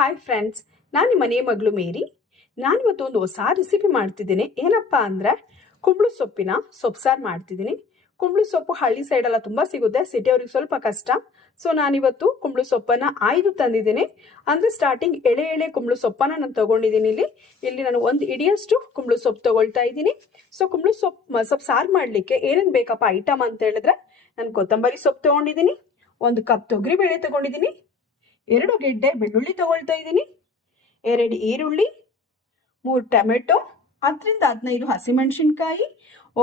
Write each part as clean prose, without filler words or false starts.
Hi friends, ನಾನು ನಿಮ್ಮ ಮನೆ ಮಗಳು ಮೇರಿ. ನಾನಿವತ್ತು ಒಂದು ಹೊಸ ರೆಸಿಪಿ ಮಾಡ್ತಿದ್ದೀನಿ. ಏನಪ್ಪ ಅಂದರೆ ಕುಂಬಳ ಸೊಪ್ಪಿನ ಸೊಪ್ಪು ಸಾರು ಮಾಡ್ತಿದ್ದೀನಿ. ಕುಂಬಳ ಸೊಪ್ಪು ಹಳ್ಳಿ ಸೈಡೆಲ್ಲ ತುಂಬ ಸಿಗುತ್ತೆ, ಸಿಟಿಯವ್ರಿಗೆ ಸ್ವಲ್ಪ ಕಷ್ಟ. ಸೊ ನಾನಿವತ್ತು ಕುಂಬಳ ಸೊಪ್ಪನ್ನು ಆಯ್ದು ತಂದಿದ್ದೀನಿ. ಅಂದರೆ ಸ್ಟಾರ್ಟಿಂಗ್ ಎಳೆ ಎಳೆ ಕುಂಬಳ ಸೊಪ್ಪನ್ನು ನಾನು ತೊಗೊಂಡಿದ್ದೀನಿ. ಇಲ್ಲಿ ನಾನು ಒಂದು ಇಡಿಯಷ್ಟು ಕುಂಬಳ ಸೊಪ್ಪು ತೊಗೊಳ್ತಾ ಇದ್ದೀನಿ. ಸೊ ಕುಂಬಳ ಸೊಪ್ಪು ಸಾರು ಮಾಡಲಿಕ್ಕೆ ಏನೇನು ಬೇಕಪ್ಪ ಐಟಮ್ ಅಂತ ಹೇಳಿದ್ರೆ, ನಾನು ಕೊತ್ತಂಬರಿ ಸೊಪ್ಪು ತೊಗೊಂಡಿದ್ದೀನಿ, 1 ಕಪ್ ತೊಗರಿಬೇಳೆ ತೊಗೊಂಡಿದ್ದೀನಿ, 2 ಗೆಡ್ಡೆ ಬೆಳ್ಳುಳ್ಳಿ ತಗೊಳ್ತಾ ಇದ್ದೀನಿ, 2 ಈರುಳ್ಳಿ, 3 ಟೊಮೆಟೊ, 10ರಿಂದ 15 ಹಸಿಮೆಣಸಿನ್ಕಾಯಿ.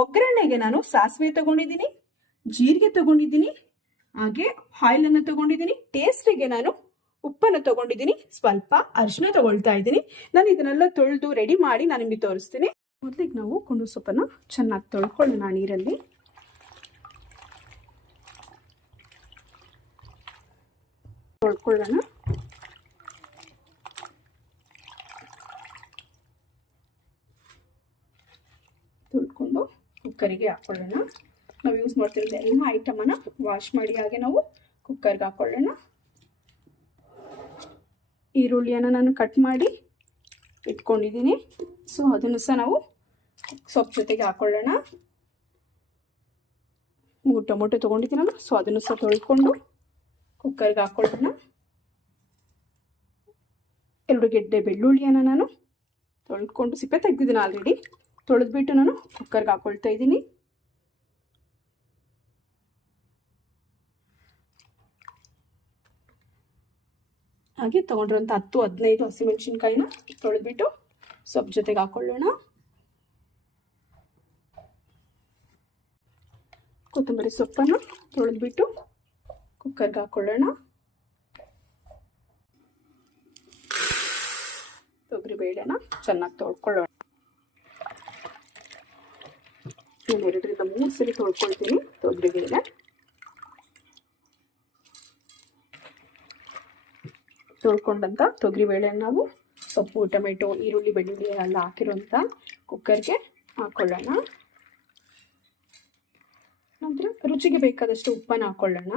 ಒಗ್ಗರಣೆಗೆ ನಾನು ಸಾಸಿವೆ ತಗೊಂಡಿದ್ದೀನಿ, ಜೀರಿಗೆ ತಗೊಂಡಿದ್ದೀನಿ, ಹಾಗೆ ಆಯಿಲನ್ನು ತಗೊಂಡಿದ್ದೀನಿ. ಟೇಸ್ಟಿಗೆ ನಾನು ಉಪ್ಪನ್ನು ತಗೊಂಡಿದ್ದೀನಿ, ಸ್ವಲ್ಪ ಅರಿಶಿನ ತಗೊಳ್ತಾ ಇದ್ದೀನಿ. ನಾನು ಇದನ್ನೆಲ್ಲ ತೊಳೆದು ರೆಡಿ ಮಾಡಿ ನಾನು ನಿಮಗೆ ತೋರಿಸ್ತೀನಿ. ಮೊದಲಿಗೆ ನಾವು ಕುಂಬಳ ಸೊಪ್ಪನ್ನು ಚೆನ್ನಾಗಿ ತೊಳ್ಕೊಳ್ಳೋಣ ನೀರಲ್ಲಿ. ತೊಳ್ಕೊಳ್ಳೋಣ. ತೊಳ್ಕೊಂಡು ಕುಕ್ಕರಿಗೆ ಹಾಕೊಳ್ಳೋಣ. ನಾವು ಯೂಸ್ ಮಾಡ್ತಿರೋದು ಎಲ್ಲ ಐಟಮನ್ನು ವಾಶ್ ಮಾಡಿ ಹಾಗೆ ನಾವು ಕುಕ್ಕರ್ಗೆ ಹಾಕೊಳ್ಳೋಣ. ಈರುಳ್ಳಿಯನ್ನು ನಾನು ಕಟ್ ಮಾಡಿ ಇಟ್ಕೊಂಡಿದ್ದೀನಿ. ಸೊ ಅದನ್ನು ಸಹ ನಾವು ಸೊಪ್ಪು ಜೊತೆಗೆ ಹಾಕೊಳ್ಳೋಣ. 3 ಟೊಮೊಟೊ ತೊಗೊಂಡಿದ್ದೀನಲ್ಲ, ಸೊ ಅದನ್ನು ಸಹ ತೊಳ್ಕೊಂಡು ಕುಕ್ಕರ್ಗೆ ಹಾಕೊಳ್ಳೋಣ. 2 ಗೆಡ್ಡೆ ಬೆಳ್ಳುಳ್ಳಿಯನ್ನು ನಾನು ತೊಳ್ಕೊಂಡು ಸಿಪ್ಪೆ ತೆಗೆದಿದ್ದೀನಿ ಆಲ್ರೆಡಿ. ತೊಳೆದ್ಬಿಟ್ಟು ನಾನು ಕುಕ್ಕರ್ಗೆ ಹಾಕೊಳ್ತಾ ಇದ್ದೀನಿ. ಹಾಗೆ ತೊಗೊಂಡಿರೋಂಥ 10-15 ಹಸಿಮೆಣಸಿನ್ಕಾಯಿನ ತೊಳೆದ್ಬಿಟ್ಟು ಸೊಪ್ಪು ಜೊತೆಗೆ ಹಾಕೊಳ್ಳೋಣ. ಕೊತ್ತಂಬರಿ ಸೊಪ್ಪನ್ನು ತೊಳೆದ್ಬಿಟ್ಟು ಕುಕ್ಕರ್ಗೆ ಹಾಕೊಳ್ಳೋಣ. ತೊಗರಿಬೇಳೆನ ಚೆನ್ನಾಗಿ ತೊಳ್ಕೊಳ್ಳೋಣ. 2ರಿಂದ 3 ಸರಿ ತೊಳ್ಕೊಳ್ತೀನಿ ತೊಗರಿಬೇಳೆ. ತೊಳ್ಕೊಂಡಂಥ ತೊಗರಿಬೇಳೆನ ನಾವು ಸೊಪ್ಪು, ಟೊಮೆಟೊ, ಈರುಳ್ಳಿ, ಬೆಳ್ಳುಳ್ಳಿ ಎಲ್ಲ ಹಾಕಿರೋಂಥ ಕುಕ್ಕರ್ಗೆ ಹಾಕೊಳ್ಳೋಣ. ನಂತರ ರುಚಿಗೆ ಬೇಕಾದಷ್ಟು ಉಪ್ಪನ್ನು ಹಾಕೊಳ್ಳೋಣ.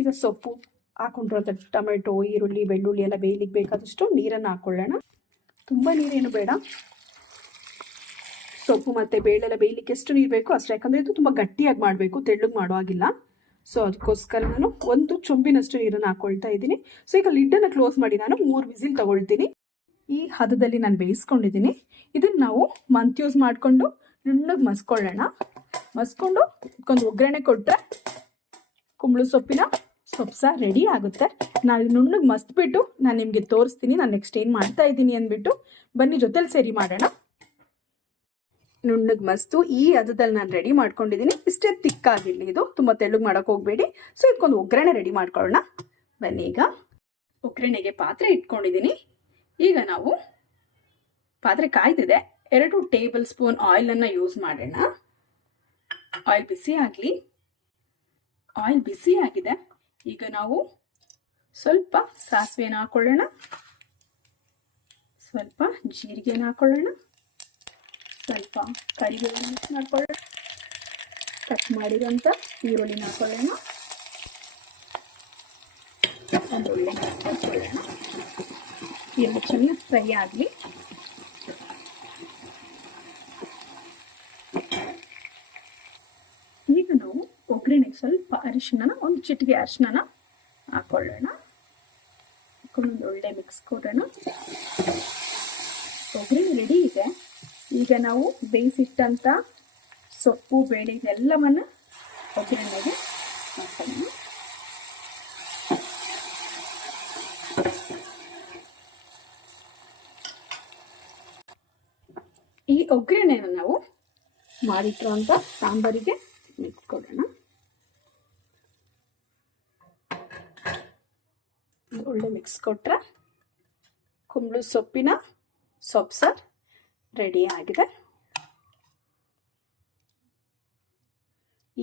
ಈಗ ಸೊಪ್ಪು ಹಾಕೊಂಡಿರೋಂಥ ಟೊಮೆಟೊ, ಈರುಳ್ಳಿ, ಬೆಳ್ಳುಳ್ಳಿ ಎಲ್ಲ ಬೇಯಲಿಕ್ಕೆ ಬೇಕಾದಷ್ಟು ನೀರನ್ನು ಹಾಕೊಳ್ಳೋಣ. ತುಂಬ ನೀರೇನು ಬೇಡ. ಸೊಪ್ಪು ಮತ್ತು ಬೇಳೆಲ್ಲ ಬೇಯಲಿಕ್ಕೆ ಎಷ್ಟು ನೀರು ಬೇಕು ಅಷ್ಟು, ಯಾಕಂದರೆ ಇದು ತುಂಬ ಗಟ್ಟಿಯಾಗಿ ಮಾಡಬೇಕು, ತೆಳ್ಳಗೆ ಮಾಡೋ ಹಾಗಿಲ್ಲ. ಸೊ ಅದಕ್ಕೋಸ್ಕರ ನಾನು 1 ಚೊಂಬಿನಷ್ಟು ನೀರನ್ನು ಹಾಕ್ಕೊಳ್ತಾ ಇದ್ದೀನಿ. ಸೊ ಈಗ ಲಿಡ್ಡನ್ನು ಕ್ಲೋಸ್ ಮಾಡಿ ನಾನು 3 ವಿಸಿಲ್ ತಗೊಳ್ತೀನಿ. ಈ ಹದದಲ್ಲಿ ನಾನು ಬೇಯಿಸ್ಕೊಂಡಿದ್ದೀನಿ. ಇದನ್ನು ನಾವು ಯೂಸ್ ಮಾಡಿಕೊಂಡು ನುಣ್ಣಗೆ ಮಸ್ಕೊಳ್ಳೋಣ. ಮಸ್ಕೊಂಡು ಒಂದು ಒಗ್ಗರಣೆ ಕೊಟ್ಟರೆ ಕುಂಬಳ ಸೊಪ್ಪಿನ ಸೊಪ್ಪು ಸಾರು ರೆಡಿ ಆಗುತ್ತೆ. ನಾನು ನುಣ್ಣಗೆ ಮಸ್ತ್ಬಿಟ್ಟು ನಾನು ನಿಮಗೆ ತೋರಿಸ್ತೀನಿ ನಾನು ನೆಕ್ಸ್ಟ್ ಏನು ಮಾಡ್ತಾ ಇದ್ದೀನಿ ಅಂದ್ಬಿಟ್ಟು. ಬನ್ನಿ ಜೊತೆಲಿ ಸೇರಿ ಮಾಡೋಣ. ನುಣ್ಣಗೆ ಮಸ್ತು ಈ ಹದದಲ್ಲಿ ನಾನು ರೆಡಿ ಮಾಡ್ಕೊಂಡಿದ್ದೀನಿ. ಇಷ್ಟೇ ತಿಕ್ಕಾಗಿರಲಿ, ಇದು ತುಂಬ ತೆಳ್ಳಗೆ ಮಾಡೋಕೆ ಹೋಗಬೇಡಿ. ಸೊ ಇದಕ್ಕೊಂದು ಒಗ್ಗರಣೆ ರೆಡಿ ಮಾಡ್ಕೊಳ್ಳೋಣ. ಬನ್ನಿ, ಈಗ ಒಗ್ಗರಣೆಗೆ ಪಾತ್ರೆ ಇಟ್ಕೊಂಡಿದ್ದೀನಿ. ಈಗ ನಾವು ಪಾತ್ರೆ ಕಾಯ್ದಿದೆ, 2 ಟೇಬಲ್ ಸ್ಪೂನ್ ಆಯಿಲನ್ನು ಯೂಸ್ ಮಾಡೋಣ. ಆಯಿಲ್ ಬಿಸಿ ಆಗಲಿ. ಆಯಿಲ್ ಬಿಸಿ ಆಗಿದೆ. ಈಗ ನಾವು ಸ್ವಲ್ಪ ಸಾಸಿವೆನ ಹಾಕೊಳ್ಳೋಣ, ಸ್ವಲ್ಪ ಜೀರಿಗೆನ ಹಾಕೊಳ್ಳೋಣ, ಸ್ವಲ್ಪ ಕರಿಬೇವು ಮಿಕ್ಸ್ ಮಾಡ್ಕೊಳ್ಳೋಣ, ಕಟ್ ಮಾಡಿರೋಂಥ ಈರುಳ್ಳಿನ ಹಾಕೊಳ್ಳೋಣ, ಒಂದು ಒಳ್ಳೆ ಮಿಕ್ಸ್ ಮಾಡ್ಕೊಳ್ಳೋಣ. ಎಲ್ಲ ಚೆನ್ನಾಗಿ ಫ್ರೈ ಆಗಲಿ. ಈಗ ನಾವು ಒಗ್ಗರಣೆಗೆ ಸ್ವಲ್ಪ ಅರಿಶಿನ, 1 ಚಿಟಿಕೆ ಅರಿಶಿನ ಹಾಕೊಳ್ಳೋಣ. ಹಾಕೊಂಡು ಒಳ್ಳೆ ಮಿಕ್ಸ್ ಕೊಡೋಣ. ಒಗ್ಗರಣೆ ರೆಡಿ ಇದೆ. ಈಗ ನಾವು ಬೇಯಿಸಿಟ್ಟಂಥ ಸೊಪ್ಪು, ಬೇಳೆ ಇದೆಲ್ಲವನ್ನು ಒಗ್ಗರಣೆಗೆ ಹಾಕೋಣ. ಈ ಒಗ್ಗರಣೆನ ನಾವು ಮಾಡಿಟ್ಟಿರುವಂಥ ಸಾಂಬಾರಿಗೆ ಮಿಕ್ಸ್ ಕೊಡೋಣ. ಒಳ್ಳೆ ಮಿಕ್ಸ್ ಕೊಟ್ಟರೆ ಕುಂಬಳ ಸೊಪ್ಪಿನ ಸೊಪ್ಪು ಸಾರು ರೆಡಿ ಆಗಿದೆ.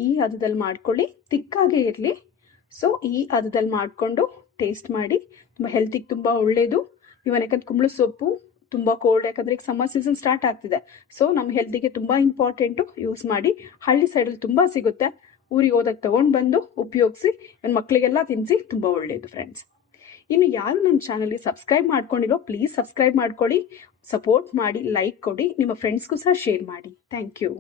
ಈ ಹದದಲ್ಲಿ ಮಾಡ್ಕೊಳ್ಳಿ, ತಿಕ್ಕಾಗೇ ಇರಲಿ. ಸೊ ಈ ಹದದಲ್ಲಿ ಮಾಡಿಕೊಂಡು ಟೇಸ್ಟ್ ಮಾಡಿ. ತುಂಬ ಹೆಲ್ತಿಗೆ ತುಂಬ ಒಳ್ಳೆಯದು. ಇವನ್ ಯಾಕಂದ್ರೆ ಕುಂಬಳ ಸೊಪ್ಪು ತುಂಬ ಕೋಲ್ಡ್, ಯಾಕಂದರೆ ಈಗ ಸಮ್ಮರ್ ಸೀಸನ್ ಸ್ಟಾರ್ಟ್ ಆಗ್ತಿದೆ. ಸೊ ನಮ್ಮ ಹೆಲ್ತಿಗೆ ತುಂಬ ಇಂಪಾರ್ಟೆಂಟು. ಯೂಸ್ ಮಾಡಿ. ಹಳ್ಳಿ ಸೈಡಲ್ಲಿ ತುಂಬ ಸಿಗುತ್ತೆ. ಊರಿಗೆ ಹೋದಾಗ ತೊಗೊಂಡು ಬಂದು ಉಪಯೋಗಿಸಿ ನನ್ನ ಮಕ್ಕಳಿಗೆಲ್ಲ ತಿನ್ನಿಸಿ. ತುಂಬ ಒಳ್ಳೆಯದು ಫ್ರೆಂಡ್ಸ್. ಇನ್ನು ಯಾರು ನನ್ನ ಚಾನಲ್ಗೆ ಸಬ್ಸ್ಕ್ರೈಬ್ ಮಾಡ್ಕೊಂಡಿರೋ ಪ್ಲೀಸ್ ಸಬ್ಸ್ಕ್ರೈಬ್ ಮಾಡ್ಕೊಳ್ಳಿ, ಸಪೋರ್ಟ್ ಮಾಡಿ, ಲೈಕ್ ಕೊಡಿ, ನಿಮ್ಮ ಫ್ರೆಂಡ್ಸ್ಗೂ ಸಹ ಶೇರ್ ಮಾಡಿ. Thank you.